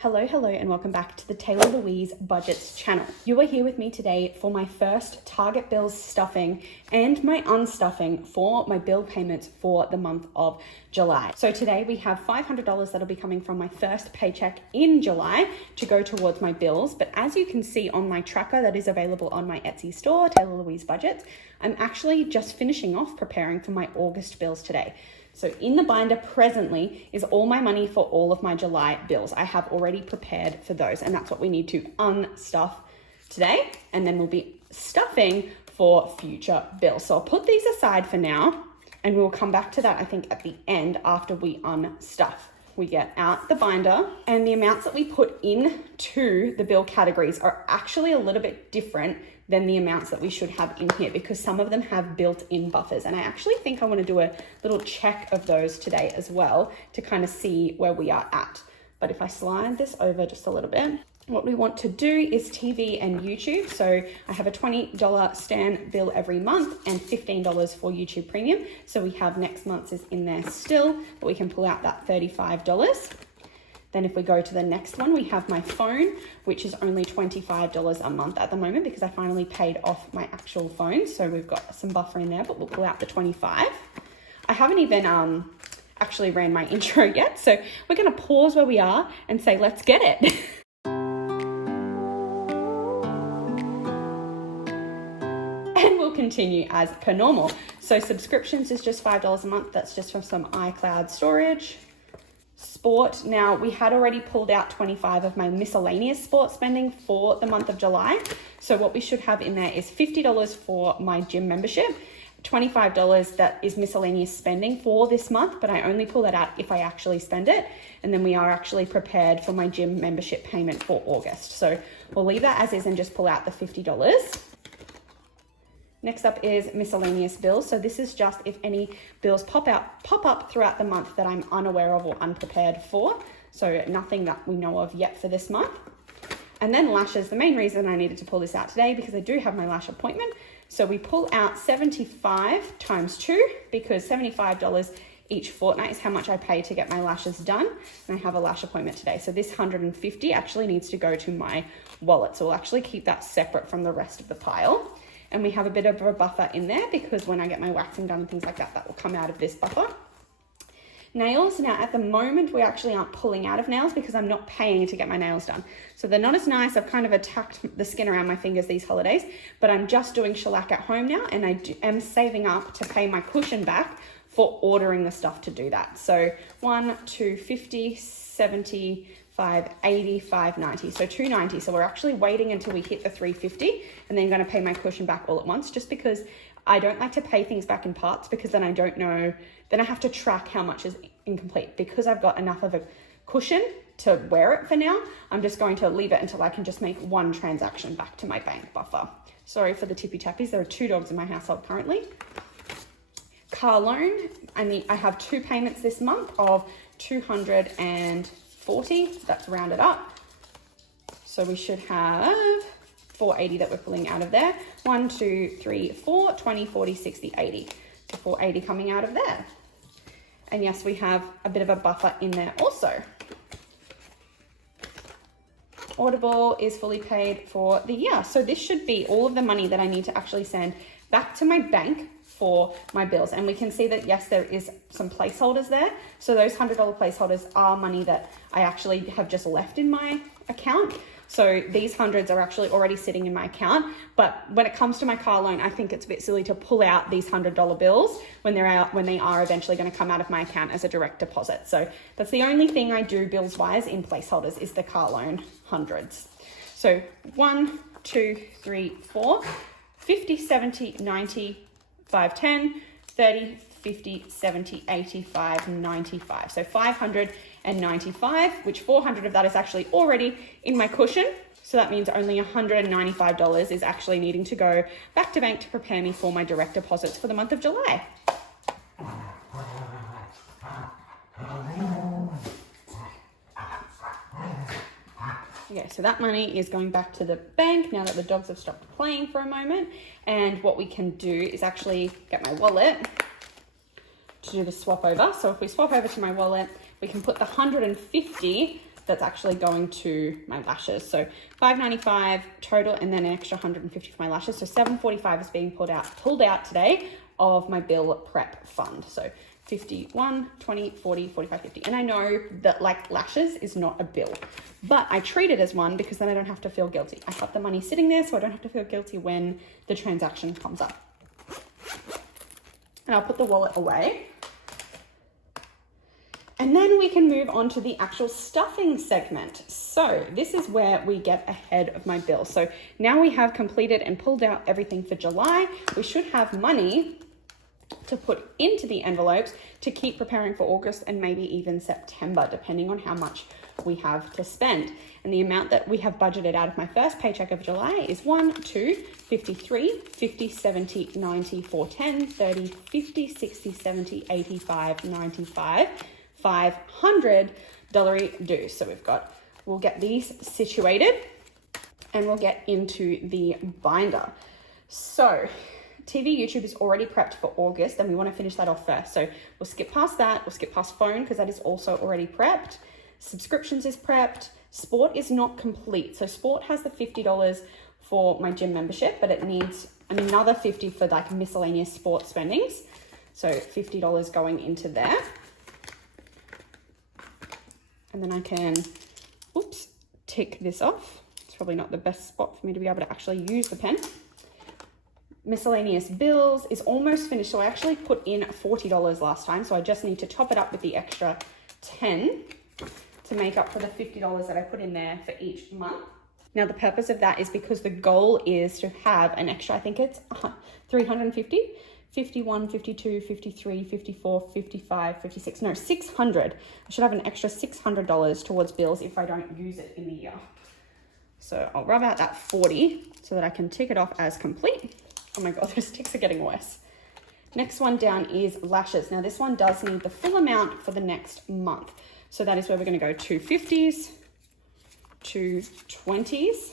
Hello, and welcome back to the Taylah Louise Budgets channel. You are here with me today for my first Target bills stuffing and my unstuffing for my bill payments for the month of July. So today we have $500 that'll be coming from my first paycheck in July to go towards my bills. But as you can see on my tracker that is available on my Etsy store, Taylah Louise Budgets, I'm actually just finishing off preparing for my August bills today. So in the binder presently is all my money for all of my July bills. I have already prepared for those, and that's what we need to unstuff today, and then we'll be stuffing for future bills. So I'll put these aside for now, and we'll come back to that, I think, at the end after we unstuff. We get out the binder, and the amounts that we put into the bill categories are actually a little bit different than the amounts that we should have in here, because some of them have built-in buffers. And I actually think I want to do a little check of those today as well to kind of see where we are at. But if I slide this over just a little bit, what we want to do is TV and YouTube. So I have a $20 Stan bill every month and $15 for YouTube Premium. So we have next month's is in there still, but we can pull out that $35. Then if we go to the next one, we have my phone, which is only $25 a month at the moment because I finally paid off my actual phone. So we've got some buffer in there, but we'll pull out the 25. I haven't even actually ran my intro yet. So we're gonna pause where we are and say, let's get it. And we'll continue as per normal. So subscriptions is just $5 a month. That's just from some iCloud storage. Sport, now we had already pulled out 25 of my miscellaneous sport spending for the month of July. So what we should have in there is $50 for my gym membership, $25 that is miscellaneous spending for this month, but I only pull that out if I actually spend it. And then we are actually prepared for my gym membership payment for August. So we'll leave that as is and just pull out the $50. Next up is miscellaneous bills. So this is just if any bills pop up throughout the month that I'm unaware of or unprepared for. So nothing that we know of yet for this month. And then lashes, the main reason I needed to pull this out today because I do have my lash appointment. So we pull out 75 times 2 because $75 each fortnight is how much I pay to get my lashes done. And I have a lash appointment today. So this $150 actually needs to go to my wallet. So we'll actually keep that separate from the rest of the pile. And we have a bit of a buffer in there because when I get my waxing done and things like that, that will come out of this buffer. Nails, now at the moment, we actually aren't pulling out of nails because I'm not paying to get my nails done. So they're not as nice. I've kind of attacked the skin around my fingers these holidays, but I'm just doing shellac at home now, and I am saving up to pay my cushion back for ordering the stuff to do that. So 1, 2, 50, 70, 580, 590, so 290. So we're actually waiting until we hit the 350 and then going to pay my cushion back all at once, just because I don't like to pay things back in parts because then I don't know, then I have to track how much is incomplete. Because I've got enough of a cushion to wear it for now, I'm just going to leave it until I can just make one transaction back to my bank buffer. Sorry for the tippy tappies. There are 2 dogs in my household currently. Car loan, I have 2 payments this month of $240, that's rounded up. So we should have $480 that we're pulling out of there. 1, 2, 3, 4, 20, 40, 60, 80. So $480 coming out of there. And yes, we have a bit of a buffer in there also. Audible is fully paid for the year. So this should be all of the money that I need to actually send back to my bank for my bills. And we can see that, yes, there is some placeholders there. So those $100 placeholders are money that I actually have just left in my account. So these hundreds are actually already sitting in my account. But when it comes to my car loan, I think it's a bit silly to pull out these $100 bills when they are eventually going to come out of my account as a direct deposit. So that's the only thing I do bills wise in placeholders is the car loan hundreds. So 1, 2, 3, 4, 50, 70, 90, 5, 10, 30, 50, 70, 85, 95. So 595, which 400 of that is actually already in my cushion. So that means only $195 is actually needing to go back to bank to prepare me for my direct deposits for the month of July. Okay, so that money is going back to the bank now that the dogs have stopped playing for a moment. And what we can do is actually get my wallet to do the swap over. So if we swap over to my wallet, we can put the $150 that's actually going to my lashes. So $5.95 total, and then an extra $150 for my lashes. So $7.45 is being pulled out today of my bill prep fund. So 51, 20, 40, 45, 50. And I know that like lashes is not a bill, but I treat it as one because then I don't have to feel guilty. I have the money sitting there so I don't have to feel guilty when the transaction comes up. And I'll put the wallet away. And then we can move on to the actual stuffing segment. So this is where we get ahead of my bill. So now we have completed and pulled out everything for July. We should have money to put into the envelopes to keep preparing for August and maybe even September, depending on how much we have to spend. And the amount that we have budgeted out of my first paycheck of July is 1, 2, 53, 50, 70, 90, 410, 30, 50, 60, 70, 85, 95, $500 due. So we'll get these situated and we'll get into the binder. So TV, YouTube is already prepped for August and we want to finish that off first. So we'll skip past that. We'll skip past phone because that is also already prepped. Subscriptions is prepped. Sport is not complete. So sport has the $50 for my gym membership, but it needs another $50 for like miscellaneous sport spendings. So $50 going into there. And then I can, tick this off. It's probably not the best spot for me to be able to actually use the pen. Miscellaneous bills is almost finished. So I actually put in $40 last time. So I just need to top it up with the extra 10 to make up for the $50 that I put in there for each month. Now the purpose of that is because the goal is to have an extra, I think it's 350, 51, 52, 53, 54, 55, 56, no, 600. I should have an extra $600 towards bills if I don't use it in the year. So I'll rub out that 40 so that I can tick it off as complete. Oh my God, those ticks are getting worse. Next one down is lashes. Now this one does need the full amount for the next month. So that is where we're gonna go 2 50s, 2 20s,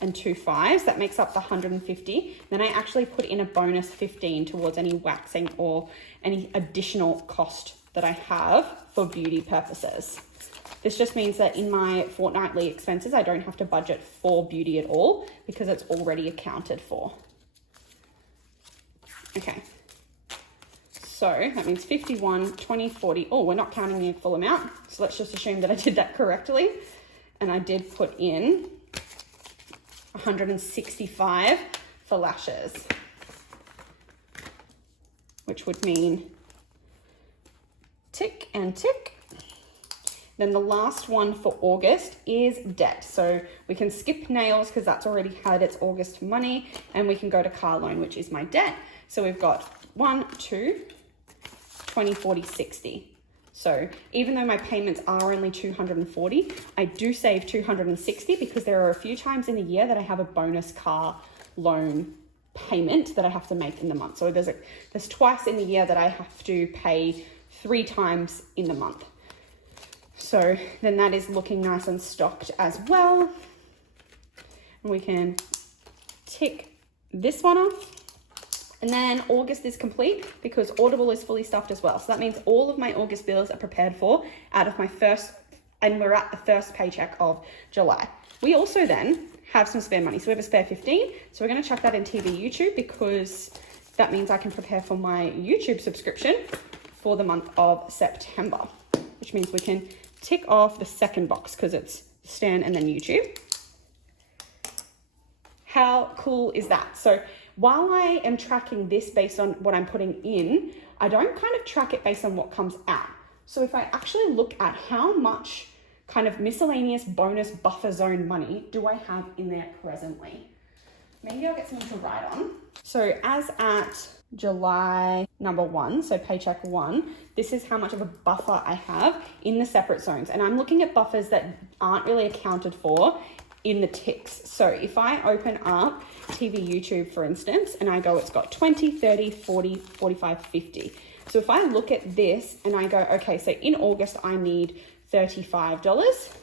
and 2 5s. That makes up the 150. Then I actually put in a bonus 15 towards any waxing or any additional cost that I have for beauty purposes. This just means that in my fortnightly expenses, I don't have to budget for beauty at all because it's already accounted for. Okay. So that means 51, 20, 40. Oh, we're not counting the full amount. So let's just assume that I did that correctly. And I did put in 165 for lashes, which would mean tick and tick. Then the last one for August is debt. So we can skip nails because that's already had its August money, and we can go to car loan, which is my debt. So we've got 1, 2, 20, 40, 60. So even though my payments are only 240, I do save 260 because there are a few times in the year that I have a bonus car loan payment that I have to make in the month. So there's twice in the year that I have to pay 3 times in the month. So then that is looking nice and stocked as well. And we can tick this one off. And then August is complete because Audible is fully stuffed as well. So that means all of my August bills are prepared for out of my first, and we're at the first paycheck of July. We also then have some spare money. So we have a spare 15. So we're going to chuck that in TV YouTube because that means I can prepare for my YouTube subscription for the month of September, which means we can tick off the second box because it's Stan and then YouTube. How cool is that? So while I am tracking this based on what I'm putting in, I don't kind of track it based on what comes out. So if I actually look at how much kind of miscellaneous bonus buffer zone money do I have in there presently, maybe I'll get something to write on. So as at July number 1, so paycheck 1, this is how much of a buffer I have in the separate zones. And I'm looking at buffers that aren't really accounted for in the ticks. So if I open up TV YouTube, for instance, and I go, it's got 20, 30, 40, 45, 50. So if I look at this and I go, okay, so in August, I need $35.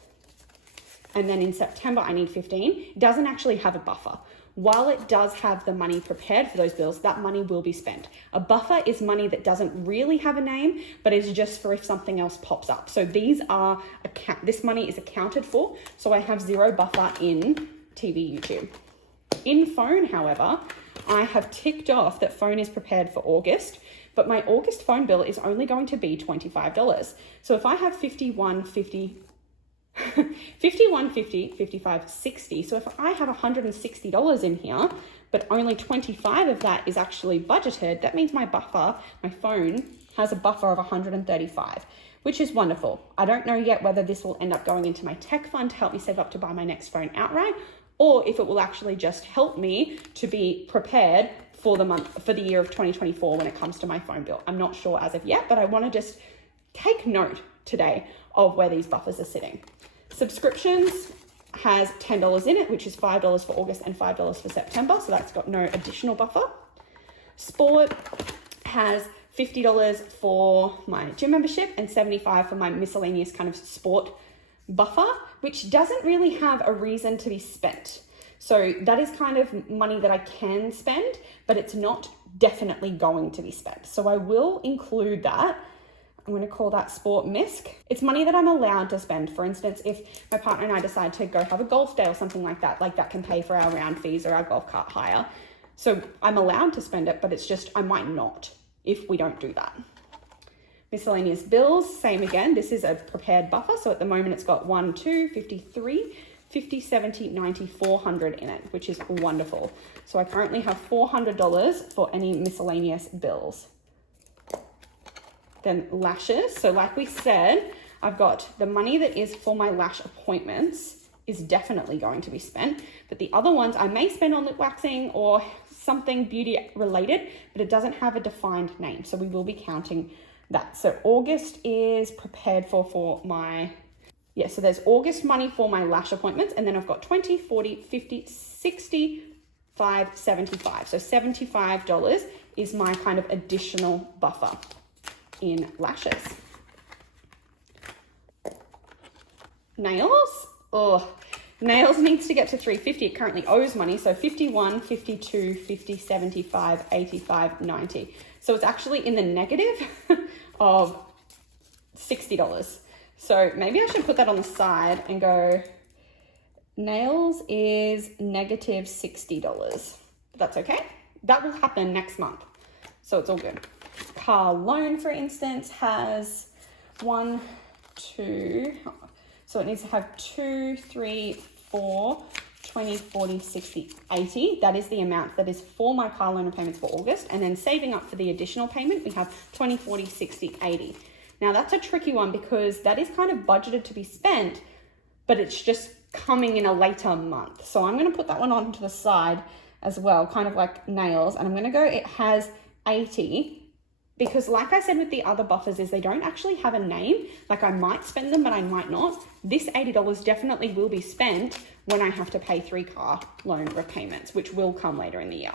And then in September, I need 15. It doesn't actually have a buffer. while it does have the money prepared for those bills, that money will be spent. A buffer is money that doesn't really have a name, but is just for if something else pops up. So this money is accounted for. So I have zero buffer in TV, YouTube. In phone, however, I have ticked off that phone is prepared for August, but my August phone bill is only going to be $25. So if I have $51.50, $55, $60. So if I have $160 in here, but only 25 of that is actually budgeted, that means my buffer, my phone, has a buffer of 135, which is wonderful. I don't know yet whether this will end up going into my tech fund to help me save up to buy my next phone outright, or if it will actually just help me to be prepared for the year of 2024 when it comes to my phone bill. I'm not sure as of yet, but I want to just take note today of where these buffers are sitting. Subscriptions has $10 in it, which is $5 for August and $5 for September. So that's got no additional buffer. Sport has $50 for my gym membership and $75 for my miscellaneous kind of sport buffer, which doesn't really have a reason to be spent. So that is kind of money that I can spend, but it's not definitely going to be spent. So I will include that. I'm going to call that sport misc. It's money that I'm allowed to spend. For instance, if my partner and I decide to go have a golf day or something like that can pay for our round fees or our golf cart hire. So I'm allowed to spend it, but it's just, I might not if we don't do that. Miscellaneous bills, same again. This is a prepared buffer. So at the moment it's got 1, 2, 53, 50, 70, 90, 400 in it, which is wonderful. So I currently have $400 for any miscellaneous bills. Then lashes. So like we said, I've got the money that is for my lash appointments is definitely going to be spent, but the other ones I may spend on lip waxing or something beauty related, but it doesn't have a defined name. So we will be counting that. So August is prepared for my, so there's August money for my lash appointments, and then I've got 20, 40, 50, 65, 75. So $75 is my kind of additional buffer in lashes. Nails. Nails needs to get to $350. It currently owes money. So 51, 52, 50, 75, 85, 90. So it's actually in the negative of $60. So maybe I should put that on the side and go, nails is negative $60. That's okay. That will happen next month. So it's all good. Car loan, for instance, has 1, 2, so it needs to have 2, 3, 4, 20, 40, 60, 80. That is the amount that is for my car loan payments for August. And then saving up for the additional payment, we have 20, 40, 60, 80. Now that's a tricky one because that is kind of budgeted to be spent, but it's just coming in a later month. So I'm going to put that one on to the side as well, kind of like nails. And I'm going to go, it has 80. Because like I said with the other buffers is they don't actually have a name. Like I might spend them, but I might not. This $80 definitely will be spent when I have to pay 3 car loan repayments, which will come later in the year.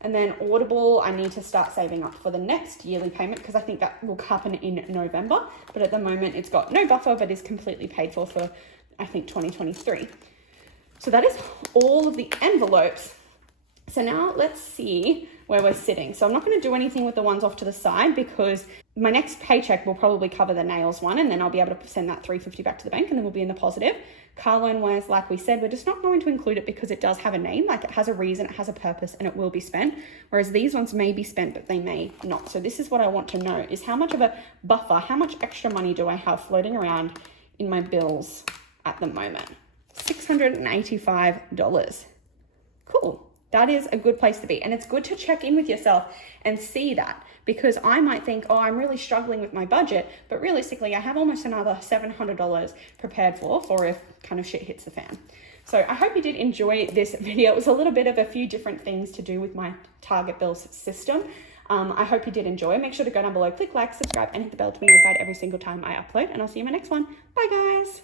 And then Audible, I need to start saving up for the next yearly payment because I think that will happen in November. But at the moment it's got no buffer, but is completely paid for I think 2023. So that is all of the envelopes. So now let's see where we're sitting. So I'm not going to do anything with the ones off to the side because my next paycheck will probably cover the nails one, and then I'll be able to send that $350 back to the bank, and then we'll be in the positive. Car loan wise, like we said, we're just not going to include it because it does have a name, like it has a reason, it has a purpose, and it will be spent. Whereas these ones may be spent, but they may not. So this is what I want to know is how much of a buffer, how much extra money do I have floating around in my bills at the moment? $685. Cool. That is a good place to be. And it's good to check in with yourself and see that, because I might think, oh, I'm really struggling with my budget, but realistically I have almost another $700 prepared for if kind of shit hits the fan. So I hope you did enjoy this video. It was a little bit of a few different things to do with my target bills system. I hope you did enjoy. Make sure to go down below, click like, subscribe, and hit the bell to be notified every single time I upload, and I'll see you in my next one. Bye guys.